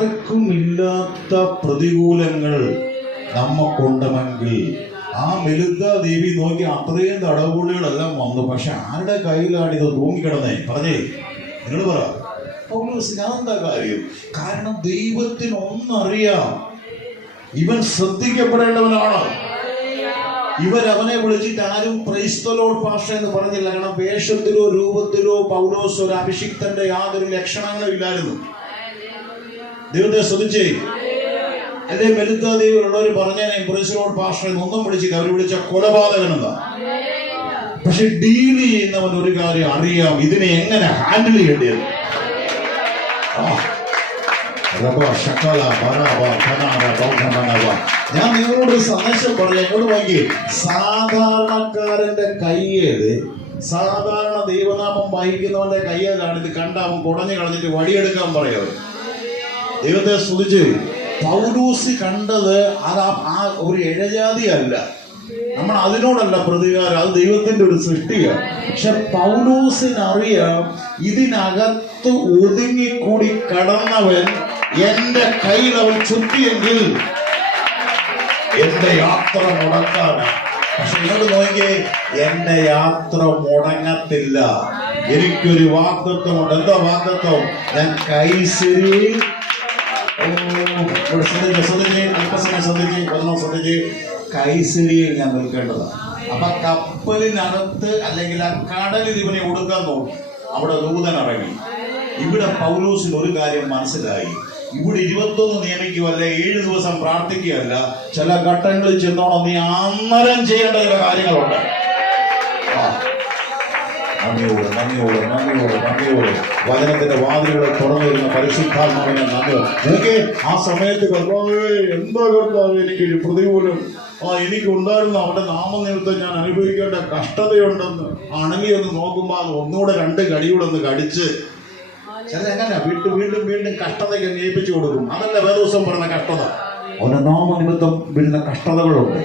ആർക്കും ഇല്ലാത്ത പ്രതികൂലങ്ങൾ നമ്മക്കുണ്ടെങ്കിൽ ആ മെലുത്ത ദേവി നോക്കി അത്രയും തടവുള്ളികളെല്ലാം വന്നു. പക്ഷെ ആരുടെ കയ്യിലാണ് ഇത് തൂങ്ങിക്കിടന്നേ? പറഞ്ഞേ നിങ്ങൾ പറ. അതെന്താ കാര്യം? കാരണം ദൈവത്തിന് ഒന്നറിയാം ഇവൻ ശ്രദ്ധിക്കപ്പെടേണ്ടവനാണ്. ഇവരവനെ വിളിച്ചിട്ട് ആരും ക്രൈസ്തലോട് ഭാഷ എന്ന് പറഞ്ഞില്ല. കാരണം വേഷത്തിലോ രൂപത്തിലോ പൗലോസ് ഒരു അഭിഷിക്തന്റെ യാതൊരു ലക്ഷണങ്ങളും ഇല്ലായിരുന്നു. ദൈവത്തെ ശ്രദ്ധിച്ചേ അതേ മെലുത്ത ദൈവമുള്ളവർ പറഞ്ഞേനെ പ്രൈസ്തലോട് പാഷനെ നൊന്നും വിളിച്ചു അവർ വിളിച്ച കൊലപാതകൻ എന്താ പക്ഷെ ഡീൽ ചെയ്യുന്നവൻ ഒരു കാര്യം അറിയാം ഇതിനെ എങ്ങനെ ഹാൻഡിൽ ചെയ്യേണ്ടത്? ഞാൻ നിങ്ങളോട് സന്ദേശം പറയാം ഇങ്ങോട്ട് നോക്കി. സാധാരണക്കാരന്റെ കയ്യേത് സാധാരണ ദൈവനാമം വഹിക്കുന്നവന്റെ കയ്യേതാണ് ഇത് കണ്ടാവും കുടഞ്ഞു കളഞ്ഞിട്ട് വടിയെടുക്കാൻ പറയാം ദൈവത്തെ സ്തുതിച്ച്. പൗലൂസ് കണ്ടത് അത് ആ- ഒരു ഇഴജാതി അല്ല നമ്മൾ അതിനോടല്ല പ്രതികാരം. അത് ദൈവത്തിന്റെ ഒരു സൃഷ്ടിയാണ്. പക്ഷെ പൗലൂസിനറിയാം ഇതിനകത്ത് ഒതുങ്ങിക്കൂടി കടന്നവൻ എന്റെ കയ്യിൽ അവൻ ചുറ്റിയെങ്കിൽ എന്റെ യാത്ര മുടക്കാണ് പക്ഷെ ഇങ്ങോട്ട് നോക്കിയേ എന്റെ യാത്ര മുടങ്ങത്തില്ല. എനിക്കൊരു വാക്തത്വമുണ്ട് എന്താ വാക്തത്വം ഞാൻ കൈസരി കൈസരിയിൽ ഞാൻ നിൽക്കേണ്ടതാണ് അപ്പൊ കപ്പലിനകത്ത് അല്ലെങ്കിൽ ആ കടലിൽ ഇവനെ ഒടുക്കാൻ നോക്കി. അവിടെ ദൂതൻ ഇറങ്ങി. ഇവിടെ പൗലൂസിന് ഒരു കാര്യം മനസ്സിലായി. ഇവിടെ ഇരുപത്തൊന്ന് നിയമിക്കുകയല്ല ഏഴ് ദിവസം പ്രാർത്ഥിക്കുകയല്ല. ചില ഘട്ടങ്ങളിൽ ചെന്നോണം നീ അന്നരം ചെയ്യേണ്ട ചില കാര്യങ്ങളുണ്ട്. നന്ദിയോട് നന്ദിയോട് നന്ദിയോട് നന്ദിയോട്. വചനത്തിന്റെ വാതിലുകളെ തുറന്നു വരുന്ന പരിശുദ്ധാത്മാവിനെ നന്ദി. എനിക്ക് ആ സമയത്ത് കർത്താവേ എന്താ കർത്താവ് എനിക്കൊരു പ്രതികൂലം? ആ എനിക്ക് ഉണ്ടായിരുന്ന അവന്റെ നാമനിമിത്തം ഞാൻ അനുഭവിക്കേണ്ട കഷ്ടതയുണ്ടെന്ന്. അണങ്ങി ഒന്ന് നോക്കുമ്പോൾ അത് ഒന്നുകൂടെ രണ്ട് കടിയൂടെ ഒന്ന് കടിച്ച്. ചിലരെങ്ങനെ വീണ്ടും വീണ്ടും വീണ്ടും കഷ്ടതയ്ക്ക് ഏൽപ്പിച്ചു കൊടുക്കും. അതല്ല വേദോസം പറഞ്ഞ കഷ്ടത. അവന്റെ നാമനിമിത്തം വരുന്ന കഷ്ടതകളുണ്ട്.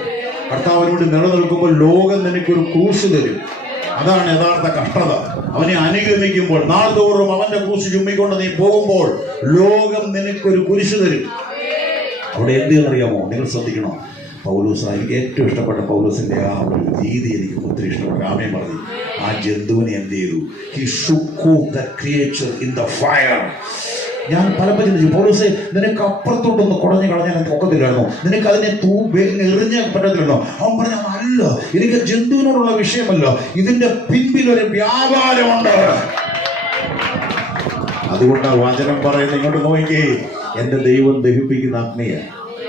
കർത്താവിനോട് നിലനിൽക്കുമ്പോൾ ലോകം നിനക്കൊരു കൂശ് തരും. അതാണ് യഥാർത്ഥ കഷ്ടത. അവനെ അനുഗമിക്കുമ്പോൾ നാൾതോറും അവന്റെ ക്രൂശ് ചുമ്മിക്കൊണ്ട് നീ പോകുമ്പോൾ ലോകം നിനക്കൊരു കുരിശ് തരും. അവിടെ എന്ത് അറിയാമോ നിങ്ങൾ ശ്രദ്ധിക്കണോ? പൗലൂസ് എനിക്ക് ഏറ്റവും ഇഷ്ടപ്പെട്ട പൗലൂസിന്റെ ആ ഒരു രീതി എനിക്ക് ഒത്തിരി ഇഷ്ടപ്പെട്ടു. രാമയം പറഞ്ഞു. ആ ജന്തുവിനെ എന്ത് ചെയ്തു? He shook the creature in the fire ഞാൻ പലപ്പോൾ ചിന്തിച്ചു പോലീസെ നിനക്ക് അപ്പുറത്തോട്ടൊന്ന് കുടഞ്ഞു കളഞ്ഞാൽ എനിക്ക് ഒക്കത്തില്ലായിരുന്നു? നിനക്ക് അതിനെ തൂ എറിഞ്ഞ പറ്റത്തില്ലല്ലോ അവൻ പറഞ്ഞ അല്ല എനിക്ക് ജന്തുവിനോടുള്ള വിഷയമല്ല. ഇതിന്റെ പിൻപിൽ ഒരു വ്യാപാരമുണ്ട്. അതുകൊണ്ട് വാചനം വചനം പറയുന്ന ഇങ്ങോട്ട് നോക്കി എന്റെ ദൈവം ദഹിപ്പിക്കുന്ന അഗ്നിയ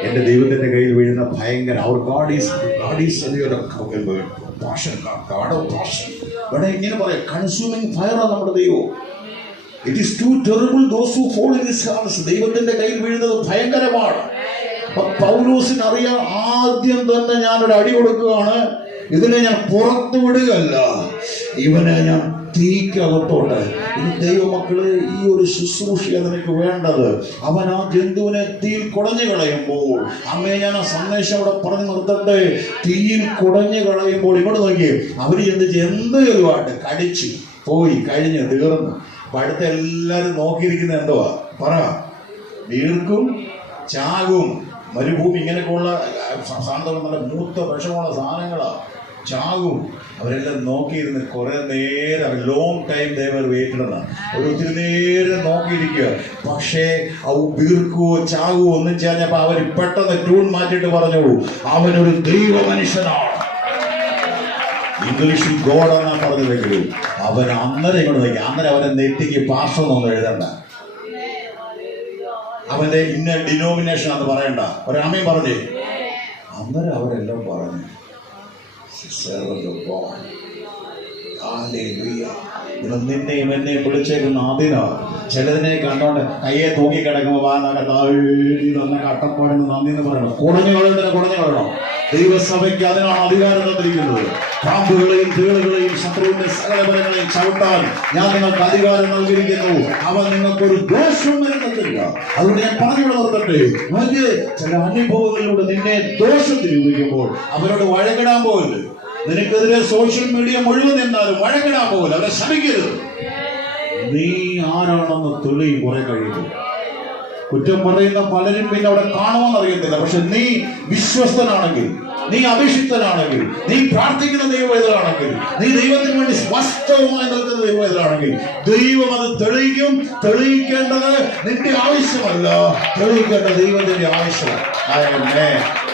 എന്റെ ദൈവത്തിന്റെ കയ്യിൽ വീഴുന്ന ഭയങ്കര അവർ ഗാഡ് ഈസ് ഗാഡ് ഈസ് ഇങ്ങനെ പറയാം കൺസ്യൂമിങ് ഫയറാണ് നമ്മുടെ ദൈവം. It is too terrible those who fall in his hands ദൈവത്തിന്റെ കയ്യിൽ വീഴുന്നത് ഭയങ്കരമാണ്. പൗലോസിന് അറിയാം ആദ്യം തന്നെ ഞാനൊരു അടി കൊടുക്കുകയാണ്. ഇതിനെ ഞാൻ പുറത്തു വിടുകയല്ല. ഇവനെ ഞാൻ തീക്കകത്തോട്ട് ഇത് ദൈവമക്കൾ ഈ ഒരു ശുശ്രൂഷയാണ് നിനക്ക് വേണ്ടത്. അവൻ ആ ജന്തുവിനെ തീയിൽ കുടഞ്ഞു കളയുമ്പോൾ അമ്മയെ ഞാൻ ആ സന്ദേശം അവിടെ പറഞ്ഞു നിർത്തട്ടെ. തീയിൽ കുടഞ്ഞു കളയുമ്പോൾ ഇവിടെ നോക്കി അവർ ചിന്തിച്ച് എന്തെങ്കിലുമായിട്ട് കടിച്ചു. പോയി കഴിഞ്ഞ് തീർന്നു. അടുത്ത എല്ലാരും നോക്കിയിരിക്കുന്ന എന്തുവാ? പറ. വീർക്കും ചാകും. മരുഭൂമി ഇങ്ങനെയൊക്കെയുള്ള സാധനങ്ങൾ നല്ല മൂത്ത വിഷമുള്ള സാധനങ്ങളാ. ചാകും. അവരെല്ലാം നോക്കിയിരുന്ന് കുറെ നേരം ലോങ് ടൈം ദേവർ വെയിറ്റിലാണ് അവർ ഒത്തിരി നേരം നോക്കിയിരിക്കുക. പക്ഷേ അവ വീർക്കുവോ ചാകുവോ ഒന്നും ചെയ്യാഞ്ഞപ്പോൾ അവർ പെട്ടെന്ന് ട്യൂൺ മാറ്റിയിട്ട് പറഞ്ഞോളൂ. അവനൊരു ദൈവ മനുഷ്യനാണ് ഇംഗ്ലീഷിൽ ഗോഡ് എന്നാ പറഞ്ഞതെങ്കിലും അവൻ അന്നേരം ഇങ്ങോട്ട് വയ്ക്കുക അന്നേരം അവനെ നെറ്റിക്ക് പാർശ്വമൊന്നും എഴുതണ്ട. അവന്റെ ഇന്ന ഡിനോമിനേഷൻ എന്ന് പറയണ്ട. ഒരാമയും പറഞ്ഞേ. അന്നേരം അവരെല്ലാം പറഞ്ഞു. നിന്നെയും എന്നെയും വിളിച്ചേക്കുന്ന ആദ്യനാ. ചിലതിനെ കണ്ടോണ്ട് കയ്യെ തൂങ്ങി കിടക്കുമ്പോ വാ കർത്താവേ, നീ തന്ന കട്ടപ്പാടിന് നന്ദി എന്ന് പറയണം. കുടഞ്ഞു കളയുന്നതിനെ കുടഞ്ഞു കളയണം ദൈവസഭയ്ക്ക് അതിനാണ് അധികാരം തന്നിരിക്കുന്നത്. പാമ്പുകളെയും തേളുകളെയും ശത്രുവിന്റെ സകലപരങ്ങളെയും ചവിട്ടാൻ ഞാൻ നിങ്ങൾക്ക് അധികാരം നൽകിയിരിക്കുന്നു. അവ നിങ്ങൾക്കൊരു ദോഷം വരുന്നില്ല അതുകൊണ്ട് ഞാൻ പറഞ്ഞു നിർത്തട്ടെ. മറ്റ് ചില അനുഭവങ്ങളിലൂടെ നിന്നെ ദോഷത്തിൽ ഉപയോഗിക്കുമ്പോൾ അവരോട് വഴകിടാൻ പോകരുത്. നിനക്കെതിരെ സോഷ്യൽ മീഡിയ മുഴുവൻ നിന്നാലും വഴകിടാൻ പോകരുത്. അവരെ ശ്രമിക്കരുത് നീ ആരാണെന്ന് തെളിയും കുറെ കഴിയുമ്പോൾ. കുറ്റം പറയുന്ന പലരും പിന്നെ അവിടെ കാണുമെന്ന് അറിയത്തില്ല. പക്ഷെ നീ വിശ്വസ്തനാണെങ്കിൽ നീ അഭിഷിക്തനാണെങ്കിൽ നീ പ്രാർത്ഥിക്കുന്ന ദൈവവേദനാണെങ്കിൽ നീ ദൈവത്തിന് വേണ്ടി സ്പഷ്ടവുമായി നിൽക്കുന്ന ദൈവവേദനാണെങ്കിൽ ദൈവം അത് തെളിയിക്കും. തെളിയിക്കേണ്ടത് നിന്റെ ആവശ്യമല്ല. തെളിയിക്കേണ്ട ദൈവത്തിന്റെ ആവശ്യം.